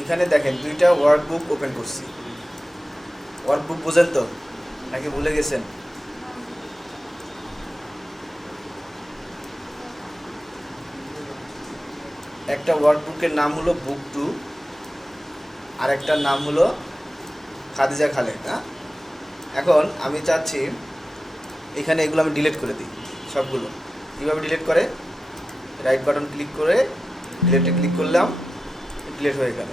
এখানে দেখেন দুইটা ওয়ার্কবুক ওপেন করছি। ওয়ার্কবুক বোঝেন তো নাকি ভুলে গেছেন? একটা ওয়ার্কবুকের নাম হলো বুক 2, আর একটার নাম হলো খাদিজা খালেক। হ্যাঁ, এখন আমি চাচ্ছি এখানে এগুলো আমি ডিলিট করে দিই সবগুলো। কীভাবে ডিলিট করে? রাইট বাটন ক্লিক করে ডিলিটে ক্লিক করলাম, ডিলিট হয়ে গেল।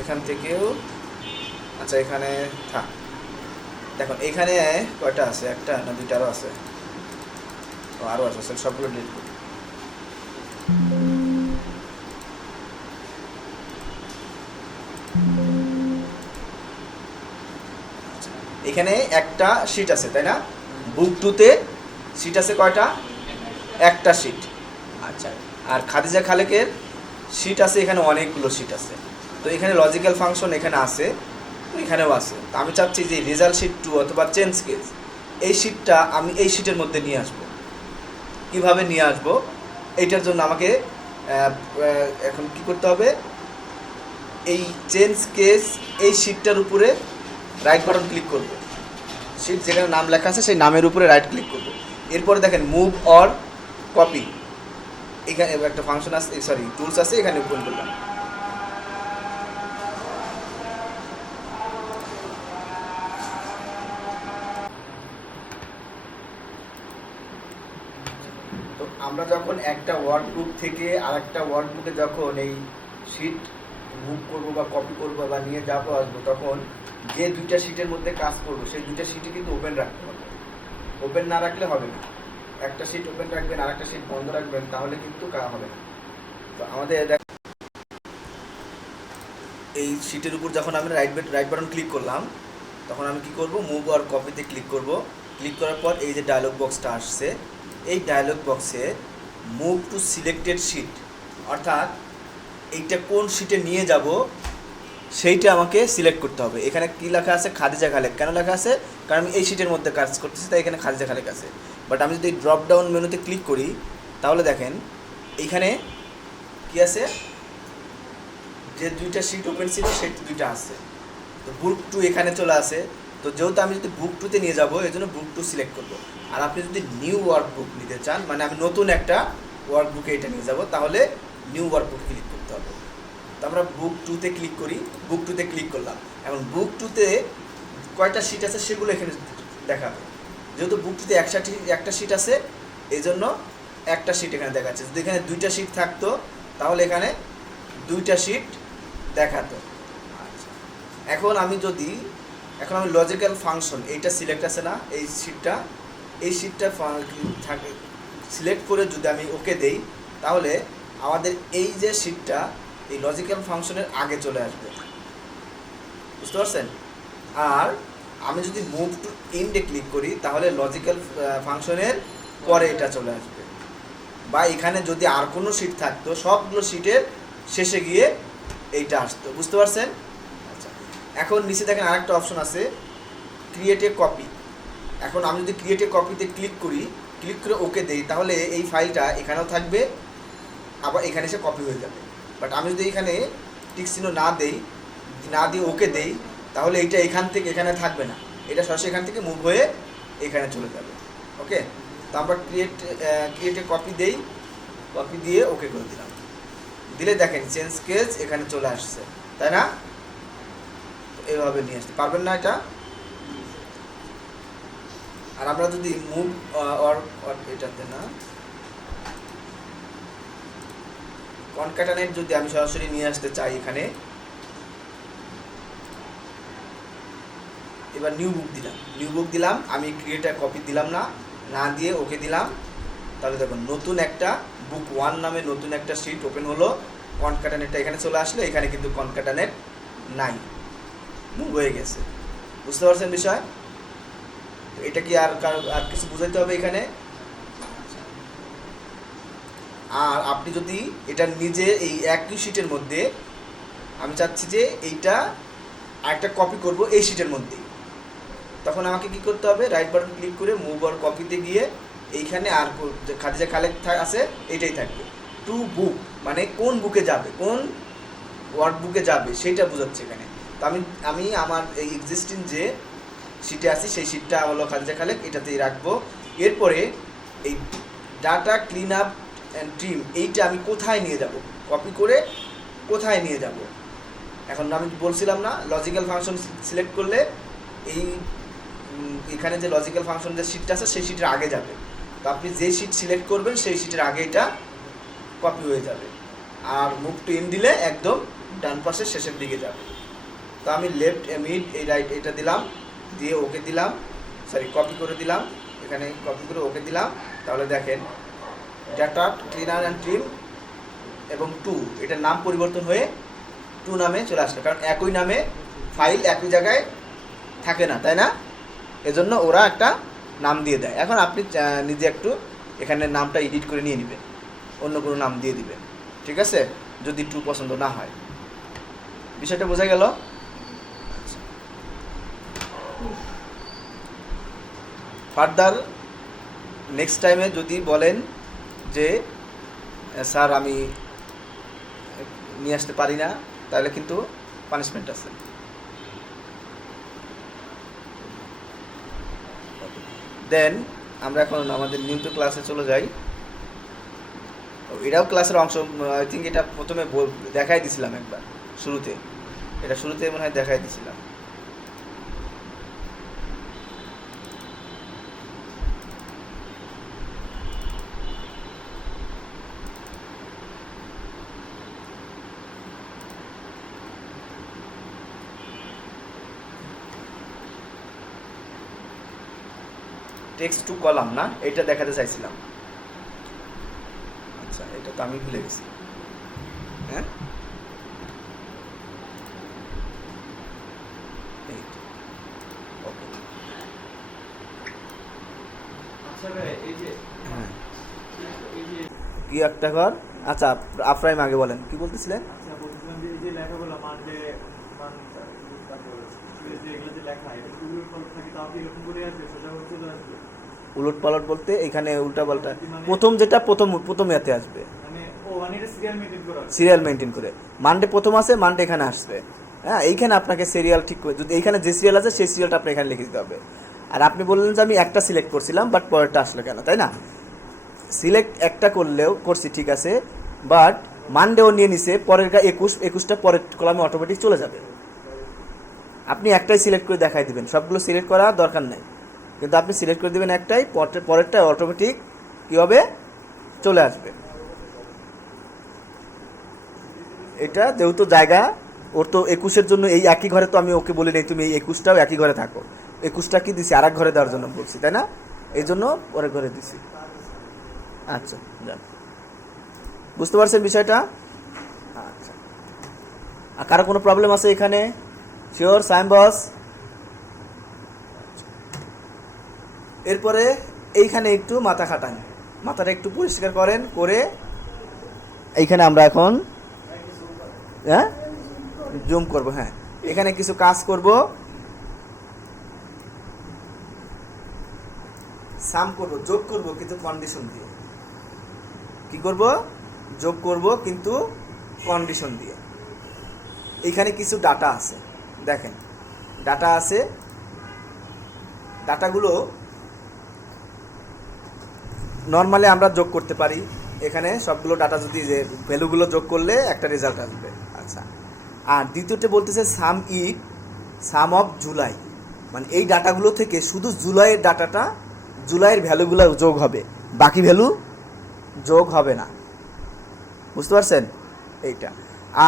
এখান থেকেও আচ্ছা, এখানে থাক। দেখুন এখানে কয়টা আছে? একটা না দুইটা আরও আছে? আরও আছে, সবগুলো ডিলিট করি। এখানে একটা শিট আছে, তাই না? বুক 2-তে শিট আছে কয়টা? একটা শিট। আচ্ছা, আর খাদিজা খালেকের শিট আছে এখানে অনেকগুলো শিট আছে। তো এখানে লজিক্যাল ফাংশন এখানে আছে, এখানেও আছে। তো আমি চাচ্ছি যে রেজাল্ট শিট 2 অথবা চেঞ্জ কেস, এই শিটটা আমি এই শিটের মধ্যে নিয়ে আসব। কিভাবে নিয়ে আসব? এইটার জন্য আমাকে এখন কি করতে হবে? এই চেঞ্জ কেস এই শিটটার উপরে রাইট বাটন ক্লিক করব। শিট যেখানে নাম লেখা আছে সেই নামের উপরে রাইট ক্লিক করব। এরপরে দেখেন মুভ অর কপি, এখানে একটা ফাংশন আছে, সরি টুলস আছে, এখানে ওপেন করলাম। তো আমরা যখন একটা ওয়ার্কবুক থেকে আরেকটা ওয়ার্কবুকে যখন এই শিট মুভ করব বা কপি করব বা নিয়ে যাবো আসবো, তখন যে দুইটা শিটের মধ্যে কাজ করব সেই দুইটা শিটই কিন্তু ওপেন রাখতে হবে। ওপেন না রাখলে হবে না। একটা শিট ওপেন রাখবেন আর একটা শিট বন্ধ রাখবেন, তাহলে কিন্তু কাজ হবে না। তো আমাদের এই শিটের উপর যখন আমি রাইট বাটন ক্লিক করলাম, তখন আমি কি করব? মুভ আর কপিতে ক্লিক করব। ক্লিক করার পর এই যে ডায়লগ বক্সটা আসছে, এই ডায়লগ বক্সে মুভ টু সিলেক্টেড শিট, অর্থাৎ এইটা কোন শিটে নিয়ে যাব সেইটা আমাকে সিলেক্ট করতে হবে। এখানে কি লেখা আছে? খাদিজা খালেক। কেন লেখা আছে? কারণ আমি এই শিটের মধ্যে কাজ করতেছি, তাই এখানে খাদিজা খালেক আছে। বাট আমি যদি ড্রপ ডাউন মেনুতে ক্লিক করি, তাহলে দেখেন এইখানে কি আছে? যে দুইটা শিট ওপেন ছিল সেই দুইটা আছে। তো বুক 2 এখানে চলে আসে। তো যেহেতু আমি যদি বুক 2-তে নিয়ে যাবো, এই জন্য বুক 2 সিলেক্ট করবো। আর আপনি যদি নিউ ওয়ার্কবুক নিতে চান, মানে আমি নতুন একটা ওয়ার্কবুকে এটা নিয়ে যাব, তাহলে নিউ ওয়ার্কবুক ক্লিক করতে হবে। তো আমরা বুক 2-তে ক্লিক করি, বুক 2-তে ক্লিক করলাম। এখন বুক 2-তে কয়টা শিট আছে সেগুলো এখানে দেখাবে। যেহেতু বুক 2-তে একটা শিট আছে, এই জন্য একটা শিট এখানে দেখাচ্ছে। যদি এখানে দুইটা শিট থাকতো, তাহলে এখানে দুইটা শিট দেখাতো। আচ্ছা, এখন আমি লজিক্যাল ফাংশন এইটা সিলেক্ট আছে না, এই শিটটা থাকে সিলেক্ট করে যদি আমি ওকে দেই, তাহলে আমাদের এই যে শিটটা এই লজিক্যাল ফাংশনের আগে চলে আসবে। বুঝতে পারছেন? আর আমি যদি মুভ টু এন্ডে ক্লিক করি, তাহলে লজিক্যাল ফাংশনের পরে এটা চলে আসবে। বা এখানে যদি আর কোনো শিট থাকতো, সবগুলো শিটের শেষে গিয়ে এইটা আসতো। বুঝতে পারছেন? আচ্ছা, এখন নিচে দেখেন আরেকটা অপশন আছে, ক্রিয়েট এ কপি। এখন আমি যদি ক্রিয়েট এ কপিতে ক্লিক করে ওকে দেই, তাহলে এই ফাইলটা এখানেও থাকবে, আবার এখানে এসে কপি হয়ে যাবে। বাট আমি যদি এখানে টিক চিহ্ন না দিয়ে ওকে দেই, তাহলে এইটা এখান থেকে এখানে থাকবে না, এটা সরাসরি এখান থেকে মুভ হয়ে এখানে চলে যাবে। ওকে, তো আমরা ক্রিয়েট এ কপি দেই, কপি দিয়ে ওকে করে দিলাম। দিলে দেখেন চেঞ্জ কেস এখানে চলে আসছে, তাই না? এইভাবে নিয়ে আসতে পারবেন না এটা। আর আমরা যদি মুভ অর এটাতে না কনক্যাটানেট যদি আমি সরাসরি নিয়ে আসতে চাই, এখানে এবার নিউ বুক দিলাম, আমি ক্রিয়েট এ কপি দিলাম না দিয়ে ওকে দিলাম, তাহলে দেখুন নতুন একটা বুক 1 নামে নতুন একটা শিট ওপেন হলো। কনক্যাটানেটটা এখানে চলে আসলো, এখানে কিন্তু কনক্যাটানেট নাই, মুভ হয়ে গেছে। বুঝতে পারছেন বিষয়? এটা কি আর কিছু বুঝাইতে হবে এখানে? আর আপনি যদি এটা নিজে এই একই শিটের মধ্যে আমি চাচ্ছি যে এইটা আরেকটা কপি করব এই শিটের মধ্যেই। তখন আমাকে কি করতে হবে, রাইট বাটন ক্লিক করে মুভ আর কপিতে গিয়ে এইখানে আর খাদিজা খালেক আছে এইটাই থাকবে। টু বুক মানে কোন বুকে যাবে, কোন ওয়ার্ড বুকে যাবে সেইটা বোঝাচ্ছে এখানে। তো আমি আমার এই এক্সিস্টিং যে শিটে আছি সেই শিটটা হলো খাদিজা খালেক, এটাতেই রাখবো। এরপরে এই data clean up and trim এইটা আমি কোথায় নিয়ে যাব, কপি করে কোথায় নিয়ে যাব। এখন আমি বলছিলাম না লজিক্যাল ফাংশন সিলেক্ট করলে এই এখানে যে লজিক্যাল ফাংশন যে শিটটা আছে সেই শিটের আগে যাবে। তো আপনি যে শিট সিলেক্ট করবেন সেই শিটের আগে এটা কপি হয়ে যাবে। আর মুভ টু এন্ড দিলে একদম ডান পাশের শেষের দিকে যাবে। তো আমি লেফট মিড এই রাইট এটা দিলাম, দিয়ে ওকে দিলাম, সরি কপি করে দিলাম, এখানে কপি করে ওকে দিলাম। তাহলে দেখেন ডাটা ক্লিনার অ্যান্ড ট্রিম এবং টু এটার নাম পরিবর্তন হয়ে টু নামে চলে আসলো, কারণ একই নামে ফাইল একই জায়গায় থাকে না, তাই না? এজন্য ওরা একটা নাম দিয়ে দেয়। এখন আপনি নিজে একটু এখানে নামটা এডিট করে নিয়ে নেবেন, অন্য কোনো নাম দিয়ে দিবেন, ঠিক আছে, যদি টু পছন্দ না হয়। বিষয়টা বোঝা গেল? ফার্দার নেক্সট টাইমে যদি বলেন যে স্যার আমি নিয়ে আসতে পারি না, তাহলে কিন্তু পানিশমেন্ট আছে। দেন আমরা এখন আমাদের নিয়মিত ক্লাসে চলে যাই। এটাও ক্লাসের অংশ, আই থিঙ্ক এটা প্রথমে দেখাই দিছিলাম একবার শুরুতে, এটা শুরুতে মনে হয় দেখাই দিছিলাম। টেক্সট টু কলাম না, এটা দেখাতে চাইছিলাম। আচ্ছা, এটা তো আমি ভুলে গেছি। হ্যাঁ, কি একটা ঘর। আচ্ছা, আফরাইম আগে বলেন কি বলতেছিলেন? আচ্ছা, বলছিলাম যে এই যে লেখাগুলো মানডে যেগুলো যে লেখা এটা উলট পালট থাকে, তাও কি এরকম করে আসবে, সোজা হয়ে চলে আসবে? উলট পালট বলতে এখানে উল্টা পাল্টা, প্রথম যেটা প্রথম ইয়াতে আসবে, মানে এটা সিরিয়াল মেইনটেইন করা, সিরিয়াল মেনটেন করে। মানডে প্রথম আছে, মানডে এখানে আসবে। হ্যাঁ, এইখানে আপনাকে সিরিয়াল ঠিক করে, যদি এইখানে যে সিরিয়াল আছে সেই সিরিয়ালটা আপনি এখানে লিখে দিতে হবে। আর আপনি বললেন যে আমি একটা সিলেক্ট করছিলাম বাট পরেরটা আসলো কেন, তাই না? সিলেক্ট একটা করছি ঠিক আছে, বাট মানডেও নিয়ে নিছে, পরের 21টা পরের কলামে অটোমেটিক চলে যাবে। আপনি একটাই সিলেক্ট করে দেখাই দিবেন, সবগুলো সিলেক্ট করার দরকার নাই, কিন্তু আপনি সিলেক্ট করে দেবেন একটাই, পরেরটা অটোমেটিক কী হবে, চলে আসবে। এটা যেহেতু জায়গা ওর তো 21-এর জন্য এই একই ঘরে, তো আমি ওকে বলি নাই তুমি এই 21টাও একই ঘরে থাকো, 21টা কি দিছি আর এক ঘরে দেওয়ার জন্য বলছি, তাই না? এই জন্য পরের ঘরে দিছি। আচ্ছা, যান, বুঝতে পারছেন বিষয়টা? আচ্ছা, আর কারো কোনো প্রবলেম আছে এখানে? শিওর সাইম বস? এরপরে এইখানে একটু মাথা খাটান, মাথাটা একটু পরিষ্কার করেন, করে এইখানে আমরা এখন হ্যাঁ জুম করব। হ্যাঁ, এখানে কিছু কাজ করব, সাম করব, যোগ করব, কিন্তু কন্ডিশন দিয়ে। কি করব? যোগ করব কিন্তু কন্ডিশন দিয়ে। এইখানে কিছু ডাটা আছে, দেখেন ডাটা আছে, ডাটাগুলো নর্মালি আমরা যোগ করতে পারি। এখানে সবগুলো ডাটা যদি যে ভ্যালুগুলো যোগ করলে একটা রেজাল্ট আসবে। আচ্ছা, আর দ্বিতীয়তে বলতেছে সাম অফ জুলাই, মানে এই ডাটাগুলো থেকে শুধু জুলাইয়ের ডাটাটা, জুলাইয়ের ভ্যালুগুলো যোগ হবে, বাকি ভ্যালু যোগ হবে না। বুঝতে পারছেন এইটা?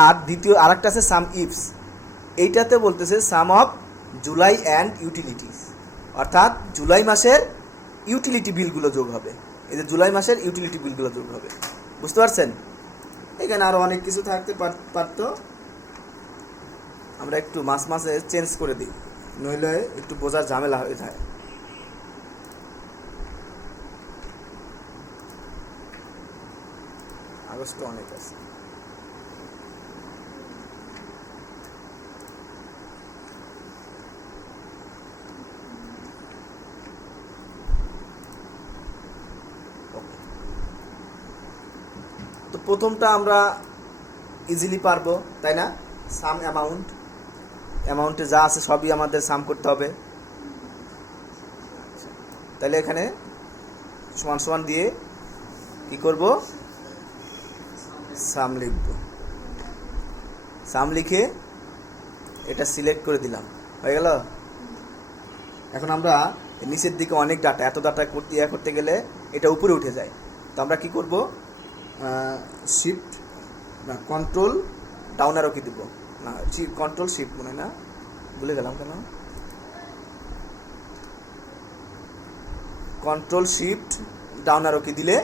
আর দ্বিতীয় আরেকটা আছে সাম ইফস, এইটাতে বলতেছে সাম অফ জুলাই অ্যান্ড ইউটিলিটিস, অর্থাৎ জুলাই মাসের ইউটিলিটি বিলগুলো যোগ হবে। এই যে জুলাই মাসের ইউটিলিটি বিলগুলো যোগ হবে। বুঝতে পারছেন? এখানে আরও অনেক কিছু থাকতে পারত, আমরা একটু মাসে চেঞ্জ করে দিই, নইলে একটু বোঝার ঝামেলা হয়ে যায়। আগস্ট অনেক আছে। প্রথমটা আমরা ইজিলি পারবো, তাই না? সাম অ্যামাউন্টে যা আছে সবই আমাদের সাম করতে হবে। তাহলে এখানে সমান সমান দিয়ে কি করব, সাম লিখব। সাম লিখে এটা সিলেক্ট করে দিলাম, হয়ে গেল। এখন আমরা নিচের দিকে অনেক ডাটা, এত ডাটা করতে গেলে এটা উপরে উঠে যায়। তো আমরা কি করব, শিফট না কন্ট্রোল ডাউন অ্যারো কি দিব, না কন্ট্রোল শিফট মনে হয়, না ভুলে গেলাম কেন, কন্ট্রোল শিফট ডাউন অ্যারো কি দিলে,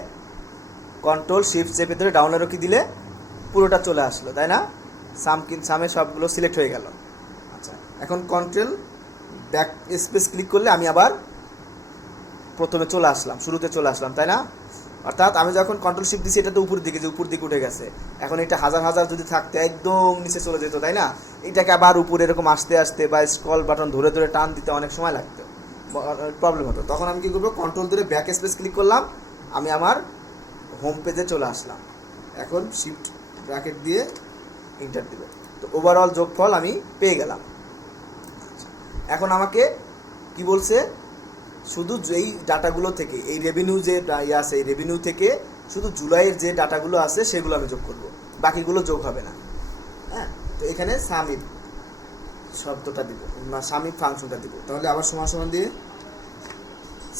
কন্ট্রোল শিফট চেপে ধরে ডাউন অ্যারো কি দিলে পুরোটা চলে আসলো, তাই না? সামে সবগুলো সিলেক্ট হয়ে গেল। আচ্ছা, এখন কন্ট্রোল ব্যাক স্পেস ক্লিক করলে আমি আবার প্রথমে চলে আসলাম, শুরুতে চলে আসলাম, তাই না? অর্থাৎ আমি যখন কন্ট্রোল শিফট দিচ্ছি এটা তো উপর দিকে উঠে গেছে। এখন এটা হাজার হাজার যদি থাকতে একদম নিচে চলে যেত, তাই না? এটাকে আবার উপরে এরকম আসতে আসতে বা স্ক্রল বাটন ধরে ধরে টান দিতে অনেক সময় লাগতো, প্রবলেম হতো। তখন আমি কী করবো, কন্ট্রোল ধরে ব্যাক স্পেস ক্লিক করলাম, আমি আমার হোম পেজে চলে আসলাম। এখন শিফট ব্র্যাকেট দিয়ে এন্টার দিব, তো ওভারঅল যোগফল আমি পেয়ে গেলাম। এখন আমাকে কি বলছে, শুধু এই ডাটাগুলো থেকে, এই রেভিনিউ যে আছে এই রেভিনিউ থেকে শুধু জুলাইয়ের যে ডাটাগুলো আছে সেগুলো আমি যোগ করব, বাকিগুলো যোগ হবে না। হ্যাঁ, তো এখানে সামিপ শব্দটা দিব, সামিপ ফাংশনটা দিব। তাহলে আবার সমান সমান দিয়ে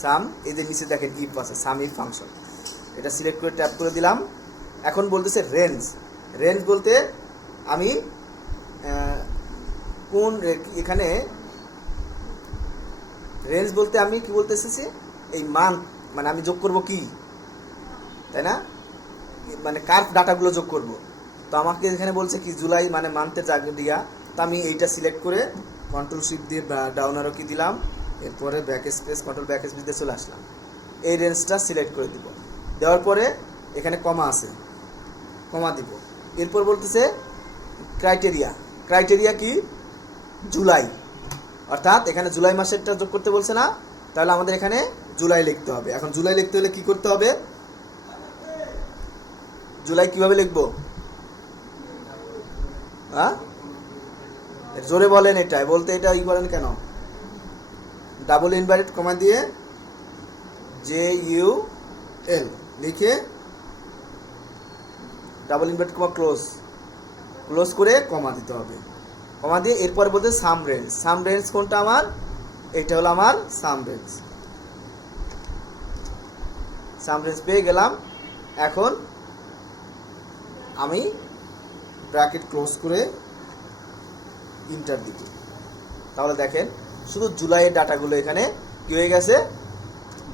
সাম, এই যে নিচে দেখেন ইফ আছে, সামিপ ফাংশন, এটা সিলেক্ট করে ট্যাপ করে দিলাম। এখন বলতেছে রেঞ্জ বলতে আমি কোন এখানে রেঞ্জ বলতে আমি কি বলতে এসেছি, এই মান মানে আমি যোগ করব কি, তাই না? মানে কার ডাটাগুলো যোগ করব। তো আমাকে এখানে বলছে কি জুলাই মানে মান্থের জায়গা, তো আমি এইটা সিলেক্ট করে কন্ট্রোল শিফট দিয়ে ডাউন অ্যারো কি দিলাম, এরপরে back space control back space দিয়ে চলে আসলাম, এই রেঞ্জটা সিলেক্ট করে দিব। দেওয়ার পরে এখানে কমা আছে, কমা দিব। এরপর বলতেছে ক্রাইটেরিয়া কি, জুলাই, অর্থাৎ এখানে জুলাই মাসেরটা যোগ করতে বলছে না, তাহলে আমাদের এখানে জুলাই লিখতে হবে। এখন জুলাই লিখতে হলে কি করতে হবে, জুলাই কিভাবে লিখবো, হ্যাঁ জোরে বলেন, এটা বলতে এটা ই করেন কেন, ডাবল ইনভার্টেড কমা দিয়ে JUL লিখে ডাবল ইনভার্টেড কমা ক্লোজ করে কমা দিতে হবে। কমা দিয়ে এরপর বলতে সাম রেঞ্জ কোনটা আমার, এটা হলো আমার সাম রেঞ্জ পেয়ে গেলাম। এখন আমি ব্র্যাকেট ক্লোজ করে ইন্টার দিব। তাহলে দেখেন শুধু জুলাইয়ের ডাটাগুলো এখানে কি হয়ে গেছে,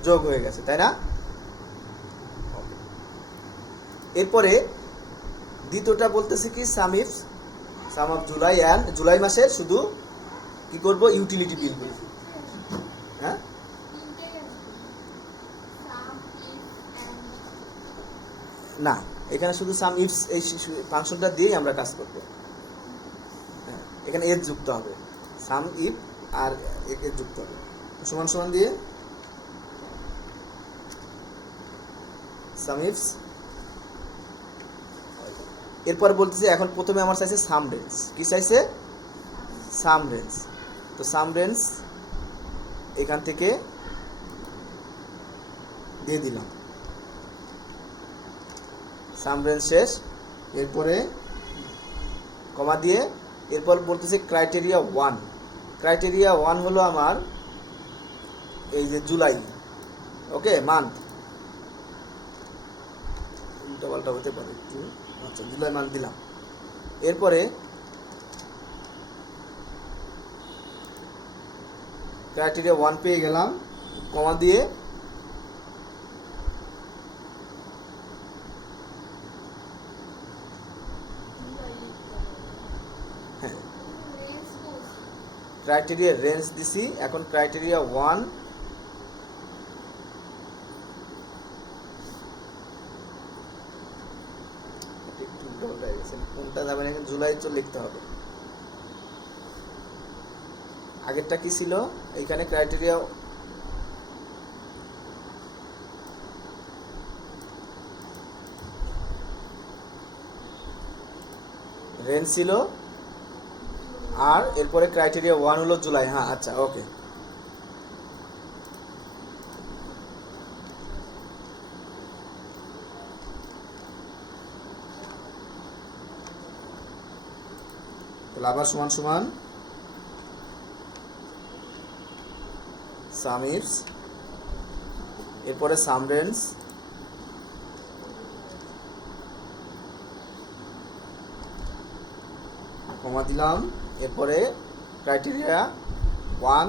যোগ হয়ে গেছে, তাই না? এরপরে দ্বিতীয়টা বলতেছে কি সাম অফ জুলাই অ্যান্ড জুলাই মাসের শুধু কি করব, ইউটিলিটি বিলগুলো। হ্যাঁ, না এখানে শুধু সাম ইফস এই ফাংশনটা দিয়েই আমরা কাজ করব। হ্যাঁ, এখানে এজ যুক্ত হবে, সাম ইফ আর এজ যুক্ত হবে, সমান সমান দিয়ে সাম ইফস। এরপর বলতেছে এখন প্রথমে আমার চাইছে সাম রেঞ্জ, কি চাইছে, সাম রেঞ্জ। তো সাম রেঞ্জ এখান থেকে দিয়ে দিলাম, সাম রেঞ্জ শেষ। এরপরে কমা দিয়ে এরপর বলতেছে ক্রাইটেরিয়া 1 হলো আমার এই যে জুলাই, ওকে মান্থ, উল্টা পাল্টা হতে পারে একটু। আচ্ছা, জুলাই মান্থ দিলাম। এরপরে ক্রাইটেরিয়া 1 পেয়ে গেলাম, কমা দিয়ে হ্যাঁ ক্রাইটেরিয়া রেঞ্জ দিছি। এখন ক্রাইটেরিয়া 1 কোনটা যাবে না, জুলাই তো লিখতে হবে। আগেরটা কি ছিল, এইখানে ক্রাইটেরিয়া রেঞ্জ ছিল, আর এরপরে ক্রাইটেরিয়া 1 হলো জুলাই। হ্যাঁ আচ্ছা ওকে। তাহলে আবার সমান সমান সাম ইফস, এরপরে সাম রেঞ্জ, কমা দিলাম, এরপরে ক্রাইটেরিয়া 1,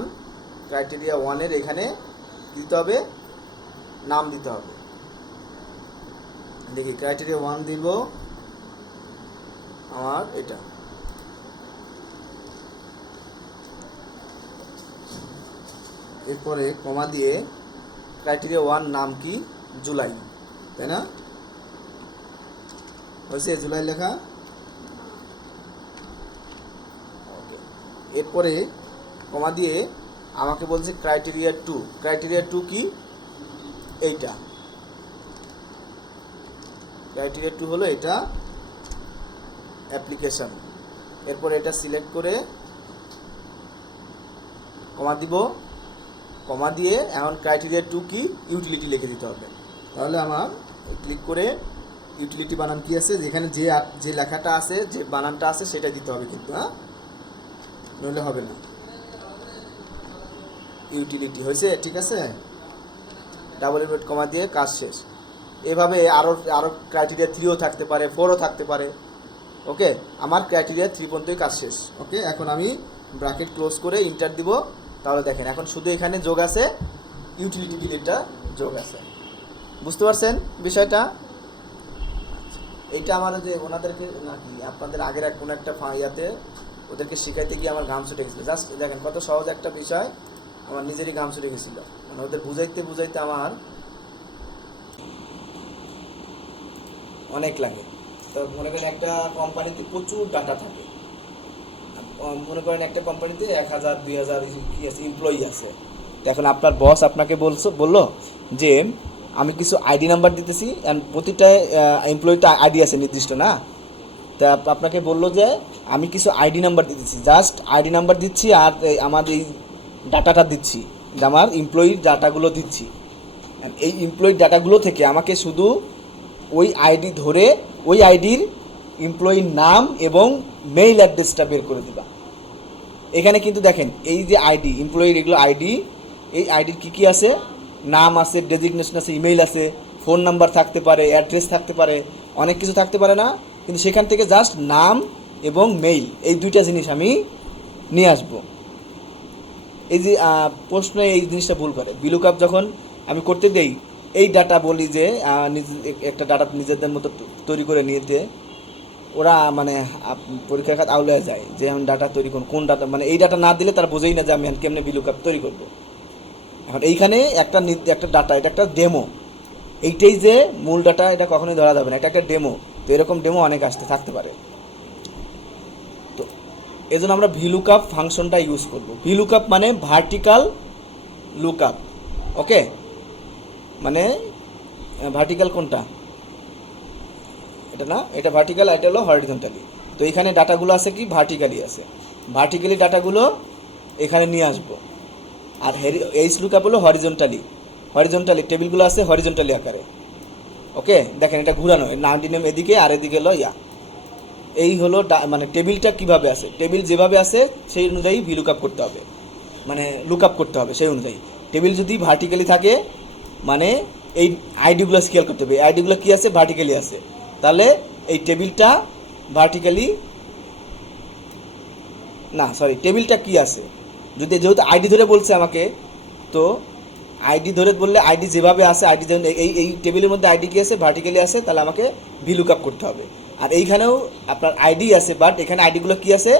ক্রাইটেরিয়া 1-এর এখানে দিতে হবে, নাম দিতে হবে। দেখি ক্রাইটেরিয়া 1 দিব আমার এটা, এরপরে কমা দিয়ে ক্রাইটেরিয়া 1 নাম কি, জুলাই, তাই না? হয়েছে জুলাই লেখা। এরপরে কমা দিয়ে আমাকে বলছে ক্রাইটেরিয়া 2, ক্রাইটেরিয়া 2 কি, এইটা ক্রাইটেরিয়া 2 হলো এটা অ্যাপ্লিকেশন। এরপরে এটা সিলেক্ট করে কমা দিব, কমা দিয়ে এখন ক্রাইটেরিয়া 2 কি, ইউটিলিটি লিখে দিতে হবে। তাহলে আমার ক্লিক করে ইউটিলিটি বানান কি আছে, যেখানে যে লেখাটা আছে, যে বানানটা আছে সেটা দিতে হবে কিন্তু, হ্যাঁ, নইলে হবে না। ইউটিলিটি হয়েছে, ঠিক আছে, ডাবল ইনভার্ট কমা দিয়ে কাজ শেষ। এভাবে আরও ক্রাইটেরিয়া 3ও থাকতে পারে, 4ও থাকতে পারে। ওকে, আমার ক্রাইটেরিয়া 3 পর্যন্তই কাজ শেষ। ওকে, এখন আমি ব্র্যাকেট ক্লোজ করে ইন্টার দিব। তাহলে দেখেন এখন শুধু এখানে যোগ আছে, ইউটিলিটি ডিলিটটা যোগ আছে। বুঝতে পারছেন বিষয়টা? এইটা আমার যে ওনাদেরকে নাকি আপনাদের আগের কোনো একটা ইয়াতে ওদেরকে শিখাইতে গিয়ে আমার ঘাম ছুটে গেছিলো। জাস্ট দেখেন কত সহজ একটা বিষয়, আমার নিজেরই ঘাম ছুটে গেছিলো, মানে ওদের বুঝাইতে বুঝাইতে আমার অনেক লাগে। তো মনে করেন একটা কোম্পানিতে প্রচুর ডাটা থাকে, মনে করেন একটা কোম্পানিতে 1000 2000 কি আছে এমপ্লয়ি আছে। তো এখন আপনার বস আপনাকে বললো যে আমি কিছু আইডি নাম্বার দিতেছি, অ্যান্ড প্রতিটা এমপ্লয়িতে আইডি আছে নির্দিষ্ট, না? তা আপনাকে বললো যে আমি কিছু আইডি নাম্বার দিতেছি, জাস্ট আইডি নাম্বার দিচ্ছি আর আমার এই ডাটাটা দিচ্ছি, যে আমার এমপ্লয়ির ডাটাগুলো দিচ্ছি। এই এমপ্লয়ির ডাটাগুলো থেকে আমাকে শুধু ওই আইডি ধরে ওই আইডির এমপ্লয়ির নাম এবং মেইল অ্যাড্রেসটা বের করে দিবা। এখানে কিন্তু দেখেন এই যে আইডি, এমপ্লয়ির এগুলো আইডি, এই আইডির কী কী আছে, নাম আছে, ডেজিগনেশন আছে, ইমেইল আছে, ফোন নাম্বার থাকতে পারে, অ্যাড্রেস থাকতে পারে, অনেক কিছু থাকতে পারে না? কিন্তু সেখান থেকে জাস্ট নাম এবং মেইল, এই দুইটা জিনিস আমি নিয়ে আসব। এই যে প্রশ্নে এই জিনিসটা ভুল করে, বিলুকআপ যখন আমি করতে দেই, এই ডাটা বলি যে একটা ডাটা নিজেদের মতো তৈরি করে নিতে, ওরা মানে পরীক্ষার খাত আউলে যায় যে আমি ডাটা তৈরি করুন, কোন ডাটা, মানে এই ডাটা না দিলে তারা বোঝেই না যে আমি কেমনে বিলুকআপ তৈরি করব। এখন এইখানে একটা ডাটা, এটা একটা ডেমো, এইটাই যে মূল ডাটা এটা কখনোই ধরা যাবে না, এটা একটা ডেমো। তো এরকম ডেমো অনেক থাকতে পারে। তো এই জন্য আমরা ভিলুকআপ ফাংশনটা ইউজ করব। ভিলুকআপ মানে ভার্টিক্যাল লুকআপ। ওকে, মানে ভার্টিক্যাল কোনটা, এটা না, এটা ভার্টিক্যাল, এটা হলো হরিজন্টালি। তো এখানে ডাটাগুলো আছে কি, ভার্টিক্যালি আছে, ভার্টিক্যালি ডাটাগুলো এখানে নিয়ে আসবো। আর এইচ লুকআপ হলো হরিজন্টালি টেবিলগুলো আছে হরিজন্টালি আকারে। ওকে, দেখেন এটা ঘুরানো, নাউন নেম এদিকে আর এদিকে হলো ইয়া। এই হলো মানে টেবিলটা কিভাবে আছে, টেবিল যেভাবে আছে সেই অনুযায়ী ভিলুকআপ করতে হবে, মানে লুকআপ করতে হবে সেই অনুযায়ী। টেবিল যদি ভার্টিক্যালি থাকে মানে এই আইডিগুলো স্কেল করতে হবে, আইডিগুলো কী আছে, ভার্টিক্যালি আছে, তাহলে এই টেবিলটা ভার্টিক্যালি না, সরি, টেবিলটা কি আছে, যেহেতু আইডি ধরে বলছে আমাকে, তো আইডি ধরে বললে আইডি যেভাবে আছে, আইডি এই টেবিলের মধ্যে আইডি কী আছে, ভার্টিক্যালি আছে, তাহলে আমাকে ভিলুকআপ করতে হবে। আর এইখানেও আপনার আইডি আছে, বাট এখানে আইডিগুলো কী আছে,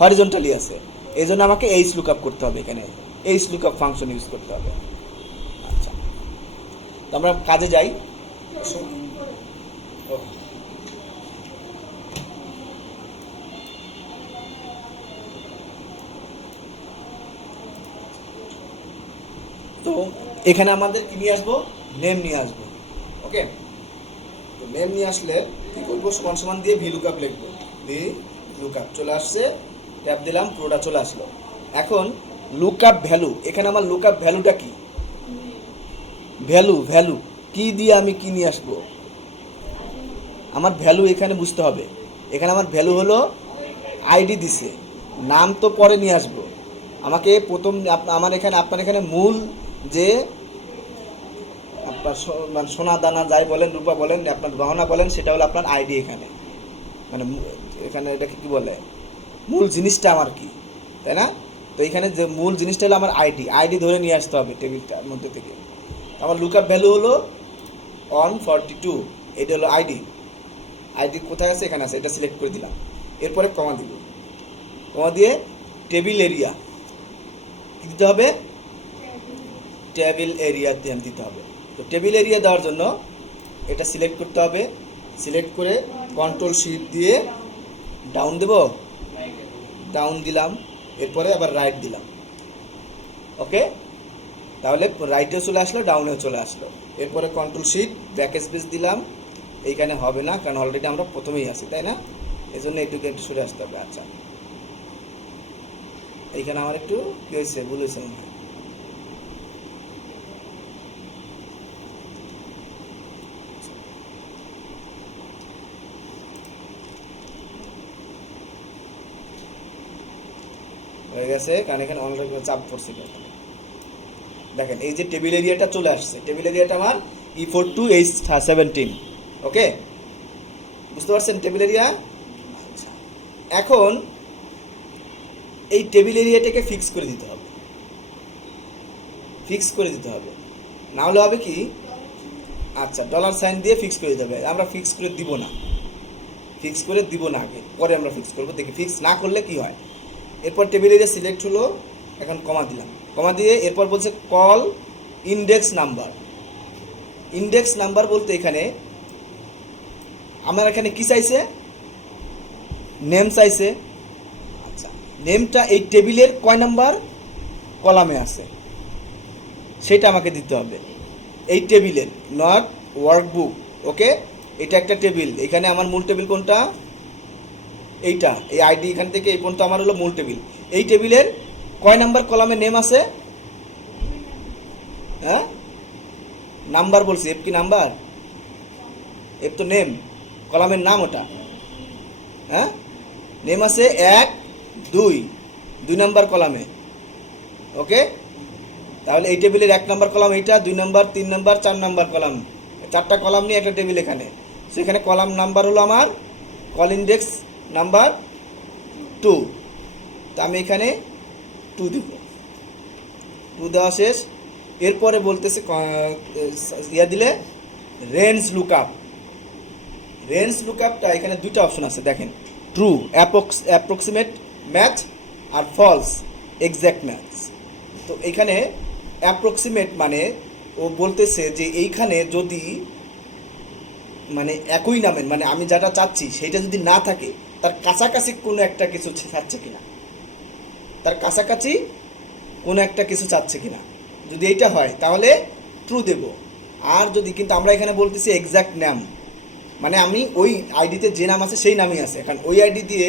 হরিজন্টালি আছে, এই জন্য আমাকে এইচ লুকআপ করতে হবে, এখানে এইচ লুকআপ ফাংশন ইউজ করতে হবে। আচ্ছা, তো আমরা কাজে যাই। তো এখানে আমাদের কি নিয়ে আসবো, নেম নিয়ে আসবো। ওকে, তো নেম নিয়ে আসলে কি করবো, সমান সমান দিয়ে ভিলুকআপ লিখবো, লুকআপ চলে আসছে, ট্যাপ দিলাম, পুরোটা চলে আসলো। এখন লুকআপ ভ্যালু, এখানে আমার লুকআপ ভ্যালুটা কি, ভ্যালু কি দিয়ে আমি কি নিয়ে আসবো, আমার ভ্যালু এখানে বুঝতে হবে। এখানে আমার ভ্যালু হলো আইডি দিছে, নাম তো পরে নিয়ে আসবো। আমাকে প্রথম আমার এখানে আপনার এখানে মূল যে আপনার মানে সোনা দানা যাই বলেন, রূপা বলেন, আপনার গহনা বলেন, সেটা হলো আপনার আইডি। এখানে মানে এখানে এটাকে কি বলে, মূল জিনিসটা আমার কি, তাই না? তো এখানে যে মূল জিনিসটা হলো আমার আইডি ধরে নিয়ে আসতে হবে টেবিলটার মধ্যে থেকে। আমার লুকআপ ভ্যালু হলো 142, এটা হলো আইডি কোথায় আছে, এখানে আছে, এটা সিলেক্ট করে দিলাম। এরপরে কমা দিব, কমা দিয়ে টেবিল এরিয়া দিতে হবে, টেবিল এরিয়া দিতে হবে। তো টেবিল এরিয়া দেওয়ার জন্য এটা সিলেক্ট করতে হবে, সিলেক্ট করে কন্ট্রোল শিফট দিয়ে ডাউন দেব, ডাউন দিলাম, এরপরে আবার রাইট দিলাম। ওকে, তাহলে রাইটেও চলে আসলো, ডাউনেও চলে আসলো। এরপরে কন্ট্রোল শিফট ব্যাক স্পেস দিলাম, এইখানে হবে না কারণ অলরেডি আমরা প্রথমেই আছি, তাই না? এই জন্য একটু সরে আসতে হবে। আচ্ছা, এইখানে আমার একটু কি হয়েছে, ভুল হয়েছে মনে হয়। হয়ে গেছে কারণ এখানে অনেক চাপ পড়ছিল। দেখেন এই যে টেবিল এরিয়াটা চলে আসছে, টেবিল এরিয়াটা আমার E42H17। ওকে, বুঝতে পারছেন টেবিল এরিয়া? এখন এই টেবিল এরিয়াটাকে ফিক্স করে দিতে হবে, ফিক্স করে দিতে হবে, না হলে হবে কি, আচ্ছা ডলার সাইন দিয়ে ফিক্স করে দিতে হবে। আমরা ফিক্স করে দিব না, ফিক্স করে দিব না, আগে পরে আমরা ফিক্স করবো, দেখি ফিক্স না করলে কি হয়। এরপর টেবিল এরিয়া সিলেক্ট হলো, এখন কমা দিলাম, কমা দিয়ে এরপর বলছে call index number. Index number বলতে এখানে আমার এখানে কি চাইছে, নেম চাইছে। আচ্ছা, নেমটা এই টেবিলের কয় নাম্বার কলামে আছে সেটা আমাকে দিতে হবে, এই টেবিলের, নট ওয়ার্কবুক। ওকে, এটা একটা টেবিল, এখানে আমার মূল টেবিল কোনটা, এইটা, এই আইডি এখান থেকে এই পর্যন্ত আমার হলো মূল টেবিল। এই টেবিলের কয় নাম্বার কলামে নেম আছে, হ্যাঁ নাম্বার বলছি, এফ কি নাম্বার, এফ তো নেম, কলামের নাম ওটা, হ্যাঁ নেম আছে 1 2 নাম্বার কলামে। ওকে, তাহলে এই টেবিলের 1 নাম্বার কলাম এইটা, 2 নাম্বার, 3 নাম্বার, 4 নাম্বার কলাম, 4টা কলাম নিয়ে একটা টেবিল এখানে। সো এখানে কলাম নাম্বার হলো আমার কল ইন্ডেক্স নাম্বার 2, তো আমি এখানে 2 দিব, 2 দেওয়া শেষ। এরপরে বলতেছে ইয়া দিলে রেঞ্জ লুকআপ। রেঞ্জ লুকআপটা এখানে দুটো অপশন আছে, দেখেন, ট্রু অ্যাপ্রক্সিমেট ম্যাচ আর ফলস এক্স্যাক্ট ম্যাচ। তো এখানে অ্যাপ্রক্সিমেট মানে ও বলতেছে যে এইখানে যদি মানে একই নামের, মানে আমি যেটা চাচ্ছি সেইটা যদি না থাকে, তার কাছাকাছি কোনো একটা কিছু চাচ্ছে কিনা, তার কাছাকাছি কোনো একটা কিছু চাচ্ছে কিনা, যদি এইটা হয় তাহলে ট্রু দেব। আর যদি, কিন্তু আমরা এখানে বলতেছি এক্স্যাক্ট নাম, মানে আমি ওই আইডিতে যে নাম আছে সেই নামই আছে, কারণ ওই আইডি দিয়ে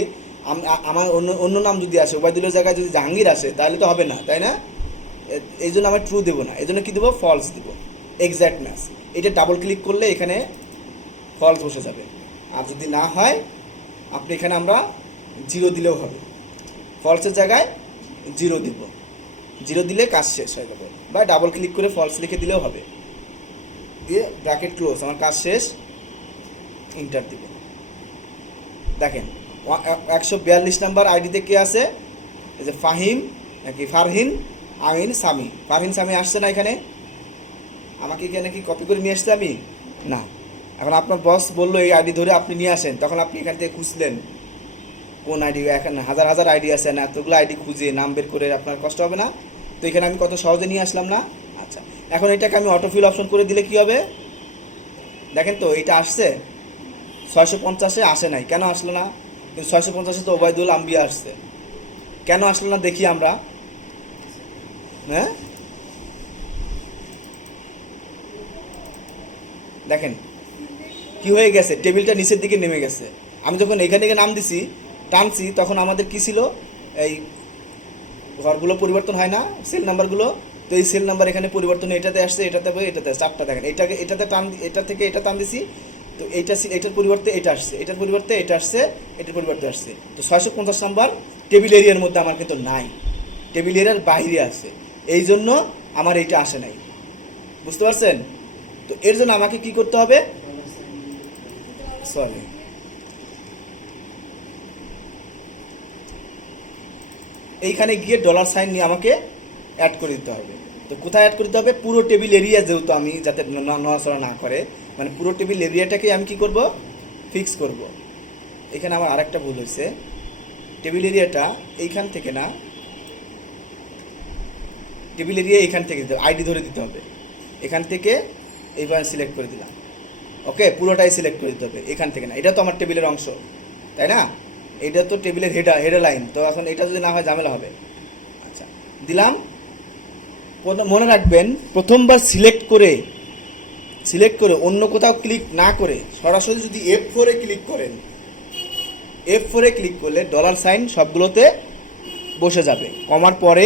আমার অন্য নাম যদি আসে, ওবায়দুলের জায়গায় যদি জাহাঙ্গীর আসে তাহলে তো হবে না, তাই না? এই জন্য আমরা ট্রু দেবো না, এই জন্য কী দেবো, ফলস দেবো, এক্স্যাক্ট ম্যাচ। এটা ডাবল ক্লিক করলে এখানে ফলস বসে যাবে। আর যদি না হয় আপনি এখানে আমরা 0 দিলেও হবে, ফলসের জায়গায় 0 দিব, 0 দিলে কাজ শেষ হয়ে যাবে, বা ডাবল ক্লিক করে ফলস লিখে দিলেও হবে, দিয়ে ব্র্যাকেট ক্লোজ, আমার কাজ শেষ, ইন্টার দিব। দেখেন 142 নাম্বার আইডিতে কে আছে, এই যে ফাহিম নাকি ফারহিন আমিন সামি, ফারহিন সামি আসছে না এখানে, আমাকে এখানে কি কপি করে নিয়ে আসতে আমি না। এখন আপনার বস বললো এই আইডি ধরে আপনি নিয়ে আসেন, তখন আপনি এখান থেকে খুঁজলেন কোন আইডি, এখানে হাজার হাজার আইডি আছে না, এতগুলো আইডি খুঁজে নাম বের করে আপনার কষ্ট হবে না? তো এখানে আমি কত সহজে নিয়ে আসলাম না। আচ্ছা, এখন এটাকে আমি অটোফিল অপশন করে দিলে কি হবে, দেখেন তো এইটা আসছে 650-এ আসে নাই, কেন আসলো না? কিন্তু 650-এ তো ওবায়দুল আম্বিয়া আসছে, কেন আসলো না দেখি আমরা, হ্যাঁ দেখেন কি হয়ে গেছে, টেবিলটা নিচের দিকে নেমে গেছে। আমি যখন এখানে নাম দিছি টানছি তখন আমাদের কি ছিল, এই ঘরগুলো পরিবর্তন হয় না, সেল নাম্বারগুলো, তো এই সেল নাম্বার এখানে পরিবর্তন এটাতে আসছে, এটাতে এটাতে আসছে, চারটা দেখেন, এটাতে টান, এটা থেকে এটা টান দিছি, তো এটার পরিবর্তে এটা আসছে, এটার পরিবর্তে এটা আসছে, এটার পরিবর্তে আসছে, তো 650 নাম্বার টেবিল এরিয়ার মধ্যে আমার কিন্তু নাই, টেবিল এরিয়ার বাইরে আছে, এই জন্য আমার এইটা আসে নাই, বুঝতে পারছেন? তো এর জন্য আমাকে কি করতে হবে, সরি, এইখানে গিয়ে ডলার সাইন নিয়ে আমাকে অ্যাড করে দিতে হবে। তো কোথায় অ্যাড করতে হবে, পুরো টেবিল এরিয়া, যেহেতু আমি যাতে নড়াচড়া না করে, মানে পুরো টেবিল এরিয়াটাকে আমি কি করব, ফিক্স করব। এখানে আমার আরেকটা ভুল হয়েছে, টেবিল এরিয়াটা এইখান থেকে না, টেবিল এরিয়া এইখান থেকে দিতে হবে, আইডি ধরে দিতে হবে, এখান থেকে এইভাবে সিলেক্ট করে দিলাম, ওকে, পুরোটাই সিলেক্ট করে দিতে হবে, এখান থেকে না, এটা তো আমার টেবিলের অংশ, তাই না, এটা তো টেবিলের হেডার লাইন, তো এখন এটা যদি না হয় ঝামেলা হবে। আচ্ছা, দিলাম। মনে রাখবেন, প্রথমবার সিলেক্ট করে অন্য কোথাও ক্লিক না করে সরাসরি যদি F4 ক্লিক করেন, F4 ক্লিক করলে ডলার সাইন সবগুলোতে বসে যাবে, কমার পরে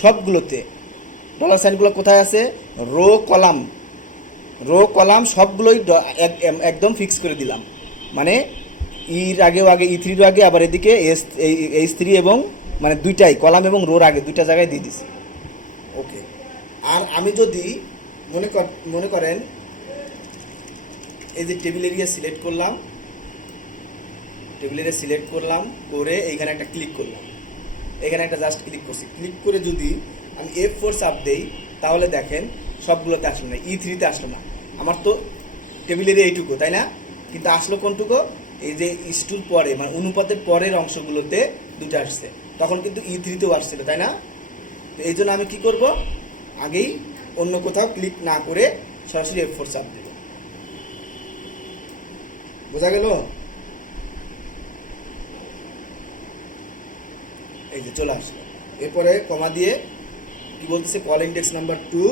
সবগুলোতে ডলার সাইনগুলো কোথায় আছে, রো কলাম সবগুলোই একদম ফিক্স করে দিলাম, মানে আগে E3 আগে, আবার এদিকে H3 এবং মানে দুইটাই কলাম এবং রোর আগে দুইটা জায়গায় দিয়ে দিছি, ওকে। আর আমি যদি মনে করেন এই যে টেবিল এরিয়া সিলেক্ট করলাম, করে এইখানে একটা ক্লিক করলাম, এখানে একটা জাস্ট ক্লিক করছি, ক্লিক করে যদি আমি F4 চাপ দেই, তাহলে দেখেন সবগুলোতে আসলো না, E3-তে আসলো না, আমার তো টেবিল এরিয়া এইটুকু, তাই না, কিন্তু আসলো কোনটুকু, এই যে ইস্টুর পরে মানে অনুপাতের পরের অংশগুলোতে দুটো আসছে, তখন কিন্তু E3-তেও আসছিল, তাই না। তো এই জন্য আমি কি করব, আগেই অন্য কোথাও ক্লিক না করে সরাসরি F4 চাপ দেব, বোঝা গেল? এই যে চলে আসলো, এরপরে কমা দিয়ে কি বলতেছে, কল ইন্ডেক্স নাম্বার 2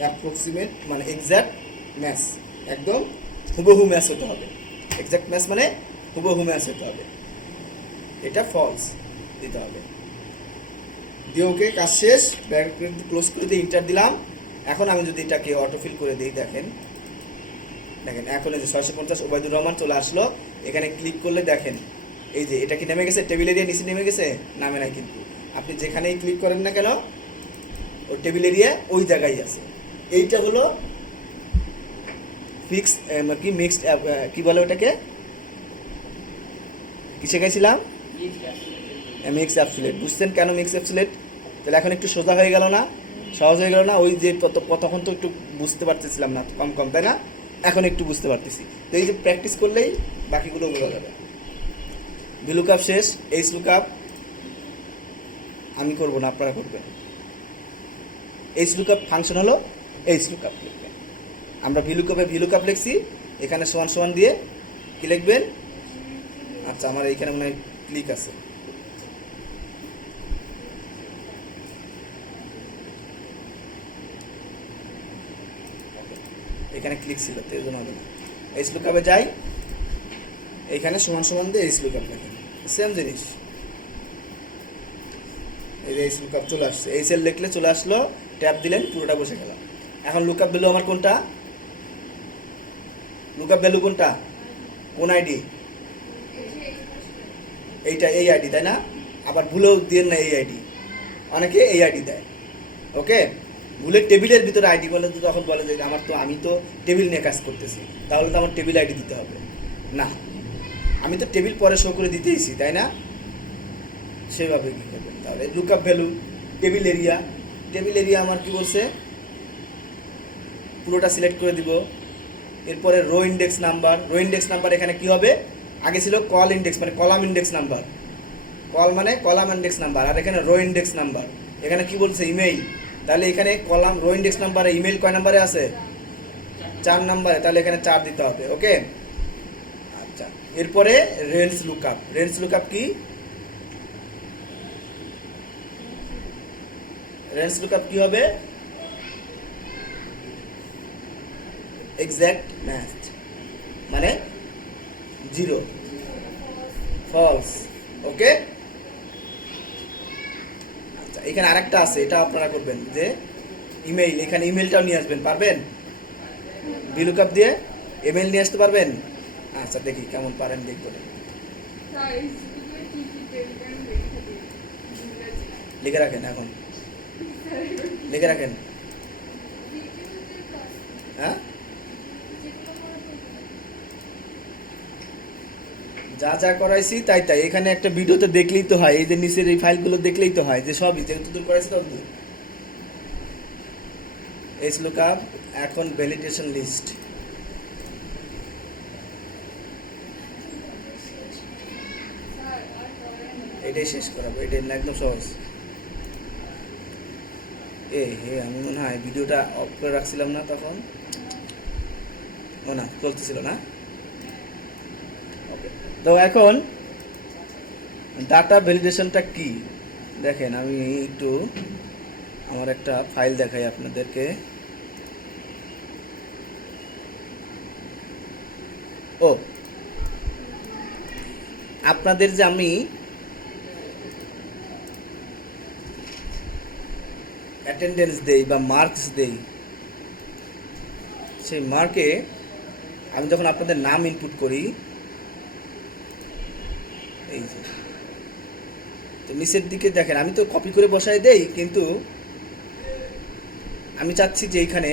অ্যাপ্রক্সিমেট মানে এক্সাক্ট ম্যাচ, একদম হুবহু ম্যাচ হতে হবে, এক্সাক্ট ম্যাচ মানে হুবহু ম্যাচ হতে হবে, এটা ফলস দিতে হবে, দিয়ে ওকে, কাজ শেষ, ব্র্যাকেট ক্লোজ করে দিয়ে ইন্টার দিলাম। এখন আমি যদি এটাকে অটোফিল করে দিই, দেখেন এখন এই যে 650 ওবায়দুর রহমান চলে আসলো, এখানে ক্লিক করলে দেখেন এই যে এটা কি নেমে গেছে, টেবিল এরিয়া নিচে নেমে গেছে, নামে নাই, কিন্তু আপনি যেখানেই ক্লিক করেন না কেন ওই টেবিল এরিয়া ওই জায়গায় আছে। এইটা হলো ফিক্স কি মিক্সড, কি বলে ওটাকে, কি শিখাইছিলাম, মিক্স অ্যাবসোলিউট। বুঝছেন কেন মিক্স অ্যাবসোলিউট? তাহলে এখন একটু সোজা হয়ে গেল না, সহজ হয়ে গেল না, ওই যে তখন তো একটু বুঝতে পারতেছিলাম না, কম, তাই না, এখন একটু বুঝতে পারতেছি। তো এই যে প্র্যাকটিস করলেই বাকিগুলো বোঝা যাবে। ভিলুকআপ শেষ, এইচ লুকআপ আমি করব না, আপনারা করবেন। এইচ লুকআপ ফাংশন হলো এইচ লুকআপ লিখবেন, আমরা ভিলুকআপ লিখছি, এখানে সমান দিয়ে কি লিখবেন, আচ্ছা আমার এইখানে মনে হয় ক্লিক আছে, এখানে ক্লিক ছিল, তো এই জন্য হবে না। এইচ লুকআপে যাই, এইখানে সমান দিয়ে এইচ লুকআপ লেখেন, সেম জিনিস, এই যে এইচ লুকআপ চলে আসছে, এইচ এল লিখলে চলে আসলো, ট্যাব দিলেন পুরোটা বসে গেল। এখন লুকআপ ভ্যালু আমার কোনটা, লুকআপ ভ্যালু কোনটা, কোন আইডি, এইটা, এই আইডি, তাই না, আবার ভুলেও দিয়েন না এই আইডি, অনেকে এই আইডি দেয়, ওকে। ভুলে টেবিলের ভিতরে আইডি বলে যখন বলে যে আমি তো টেবিল নিয়ে কাজ করতেছি, তাহলে তো আমার টেবিল আইডি দিতে হবে না, আমি তো টেবিল পরে শো করে দিতেইছি, তাই না, সেভাবে কী করবেন তাহলে। লুকআপ ভ্যালু, টেবিল এরিয়া আমার কি বলছে, পুরোটা সিলেক্ট করে দিব। এরপরে রো ইন্ডেক্স নাম্বার এখানে কি হবে, আগে ছিল কল ইন্ডেক্স মানে কলাম ইন্ডেক্স নাম্বার, কল মানে কলাম ইন্ডেক্স নাম্বার, আর এখানে রো ইন্ডেক্স নাম্বার, এখানে কি বলছে ইমেইল, তাহলে এখানে কলাম রো ইন্ডেক্স নাম্বারে ইমেইল কয় নাম্বারে আছে, 4 নাম্বারে, তাহলে এখানে 4 দিতে হবে, ওকে। আচ্ছা, এরপরে রেঞ্জ লুকআপ কি, রেঞ্জ লুকআপ কি হবে, এক্সাক্ট ম্যাচ মানে 0 ফলস, ওকে। আচ্ছা, এখানে আরেকটা আছে, এটা আপনারা করবেন যে ইমেইল, এখানে ইমেইলটাও নিয়ে আসবেন, পারবেন? ভিলুকআপ দিয়ে ইমেইল নিয়ে আসতে পারবেন? আচ্ছা দেখি কেমন পারেন, দেখবো। লিখে রাখেন, এখন লিখে রাখেন। হ্যাঁ, যা যা করাইছি তাই তাই, এখানে একটা ভিডিওতে দেখলেই তো হয়, এই যে নিচের এই ফাইলগুলো দেখলেই তো হয় যে সবই যেহেতু করাইছি তত এস লুকআপ। এখন ভ্যালিডেশন লিস্ট, এটাই শেষ করাবো, এটাই একদম সহজ। আমি মনে হয় ভিডিওটা অফ করে রাখছিলাম না তখন, ও না চলতেছিল না। ওকে, তো এখন ডাটা ভ্যালিডেশনটা কি দেখেন, আমি একটু আমার একটা ফাইল দেখাই আপনাদেরকে। ও, আপনাদের যে আমি অ্যাটেন্ডেন্স দেই বা মার্কস দেই, সেই মার্কে আমি যখন আপনাদের নাম ইনপুট করি, এই যে তো নিচের দিকে দেখেন, আমি তো কপি করে বসাই দেই, কিন্তু আমি চাচ্ছি যে এইখানে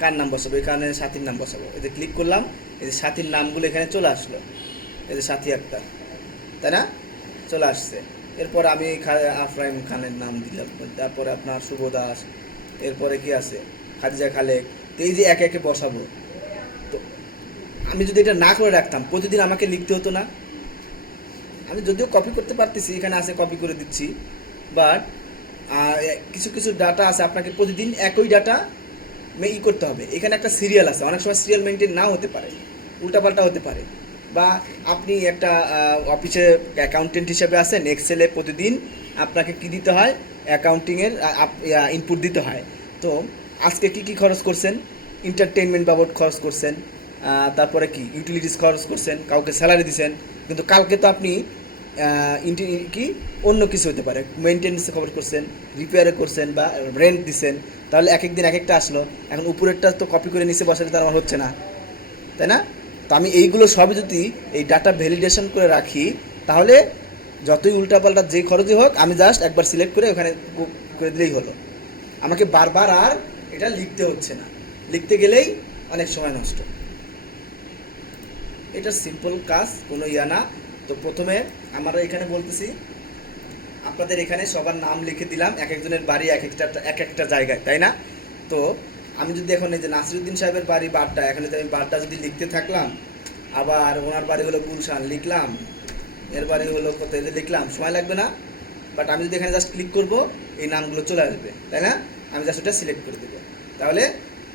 কার নাম বসাবো, এখানে সাথীর নাম বসাবো। এতে ক্লিক করলাম, এই যে সাথীর নামগুলো এখানে চলে আসলো, এই যে সাথী একটা, তাই না, চলে আসছে। এরপর আমি আফরাইম খানের নাম দিলাম, তারপরে আপনার শুভ দাস, এরপরে কি আছে খাদিজা খালেক। তো এই যে একে একে বসাবো। তো আমি যদি এটা না করে রাখতাম, প্রতিদিন আমাকে লিখতে হতো না। আমি যদিও কপি করতে পারতেছি, এখানে আছে কপি করে দিচ্ছি, বাট কিছু কিছু ডাটা আছে আপনাকে প্রতিদিন একই ডাটা করতে হবে। এখানে একটা সিরিয়াল আছে, অনেক সময় সিরিয়াল মেনটেন নাও হতে পারে, উল্টাপাল্টা হতে পারে। বা আপনি একটা অফিসে অ্যাকাউন্টেন্ট হিসেবে আছেন, এক্সেলে প্রতিদিন আপনাকে কি দিতে হয়, অ্যাকাউন্টিংয়ের ইনপুট দিতে হয়। তো আজকে কি কি খরচ করছেন, এন্টারটেইনমেন্ট বাবদ খরচ করছেন, তারপরে কি ইউটিলিটিস খরচ করছেন, কাউকে স্যালারি দিছেন, কিন্তু কালকে তো আপনি কি অন্য কিছু হতে পারে, মেনটেন্যান্সে খরচ করছেন, রিপেয়ারে করছেন বা রেন্ট দিছেন, তাহলে এক একদিন এক একটা আসলো। এখন উপরেরটা তো কপি করে নিচে বসালে তার আমার হচ্ছে না, তাই না? তো আমি এইগুলো সবই যদি এই ডাটা ভ্যালিডেশন করে রাখি, তাহলে যতই উল্টাপাল্টা যে খরচই হোক, আমি জাস্ট একবার সিলেক্ট করে ওখানে করে দিলেই হলো। আমাকে বারবার আর এটা লিখতে হচ্ছে না, লিখতে গেলেই অনেক সময় নষ্ট। এটা সিম্পল কাজ, কোনো ইয়া না। তো প্রথমে আমরা এখানে বলতেছি, আপনাদের এখানে সবার নাম লিখে দিলাম, এক একজনের বাড়ি এক একটা জায়গায়, তাই না? তো আমি যদি এখন এই যে নাসিরুদ্দিন সাহেবের বাড়ি বাড্ডা, এখানে আমি বাড্ডা যদি লিখতে থাকলাম, আবার ওনার বাড়ি হলো গুলশান লিখলাম, এর বাড়ি হলো কোথায় লিখলাম, সময় লাগবে না। বাট আমি যদি এখানে জাস্ট ক্লিক করব, এই নামগুলো চলে আসবে, তাই না? আমি জাস্ট ওটা সিলেক্ট করে দেবো, তাহলে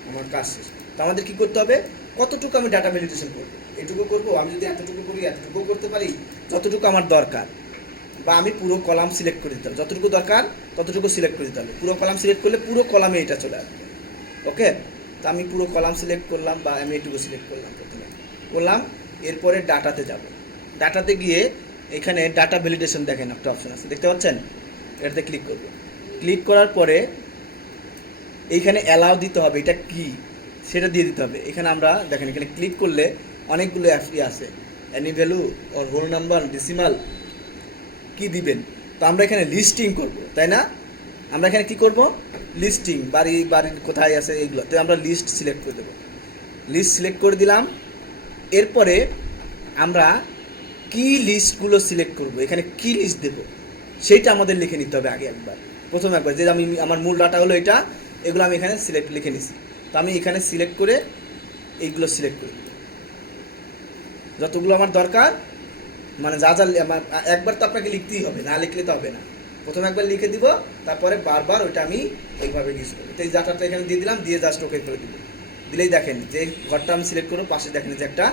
আমার কাজ শেষ। তো আমাদের কী করতে হবে, কতটুকু আমি ডাটা ভ্যালিডেশন করবো, এটুকু করবো। আমি যদি এতটুকু করি, এতটুকু করতে পারি, যতটুকু আমার দরকার। বা আমি পুরো কলাম সিলেক্ট করে দিতে হবে, যতটুকু দরকার ততটুকু সিলেক্ট করে দিতে হবে। পুরো কলাম সিলেক্ট করলে পুরো কলামে এটা চলে আসবে। ওকে, তো আমি পুরো কলাম সিলেক্ট করলাম, বা আমি এটুকু সিলেক্ট করলাম, প্রথমে করলাম। এরপরে ডাটাতে যাব, ডাটাতে গিয়ে এখানে ডাটা ভ্যালিডেশন দেখেন একটা অপশন আছে, দেখতে পাচ্ছেন? এটাতে ক্লিক করব, ক্লিক করার পরে এইখানে অ্যালাউ দিতে হবে, এটা কি সেটা দিয়ে দিতে হবে। এখানে আমরা দেখেন, এখানে ক্লিক করলে অনেকগুলো অ্যাপই আছে, অ্যানি ভ্যালু ওর হোল নাম্বার, ডেসিমাল, কি দিবেন। তো আমরা এখানে লিস্টিং করব, তাই না? আমরা এখানে কি করব, লিস্টিং, বাড়ির কোথায় আছে এইগুলো। তো আমরা লিস্ট সিলেক্ট করে দেবো, লিস্ট সিলেক্ট করে দিলাম। এরপরে আমরা কি লিস্টগুলো সিলেক্ট করব, এখানে কি লিস্ট দেব সেইটা আমাদের লিখে নিতে হবে আগে একবার, প্রথমে একবার। যে আমি আমার মূল ডাটা হলো এটা, এগুলো আমি এখানে লিখে নিছি। তো আমি এখানে সিলেক্ট করে এইগুলো সিলেক্ট করে দেব, যতগুলো আমার দরকার, মানে যা যা একবার তো আপনাকে লিখতেই হবে, না লিখলে তো হবে না। প্রথমে একবার লিখে দিব, তারপরে বারবার ওইটা আমি এইভাবে ইউজ করবো। তো এই ডাটাটা এখানে দিয়ে দিলাম, দিয়ে জাস্ট ওকে করে দিব। দিলেই দেখেন যে ঘরটা আমি সিলেক্ট করবো, পাশে দেখেন যে একটা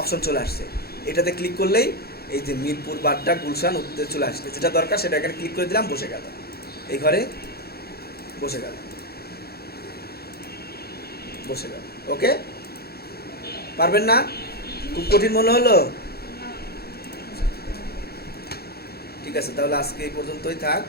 অপশন চলে আসছে। এটাতে ক্লিক করলেই এই যে মিরপুর, বাড্ডা, গুলশান, উত্তরে চলে আসছে। যেটা দরকার সেটা এখানে ক্লিক করে দিলাম, বসে গেল, এই ঘরে বসে গেল, বসে গেল। ওকে, পারবেন না? খুব কঠিন মনে হলো? আছে, তাহলে আজকে এই পর্যন্তই থাক।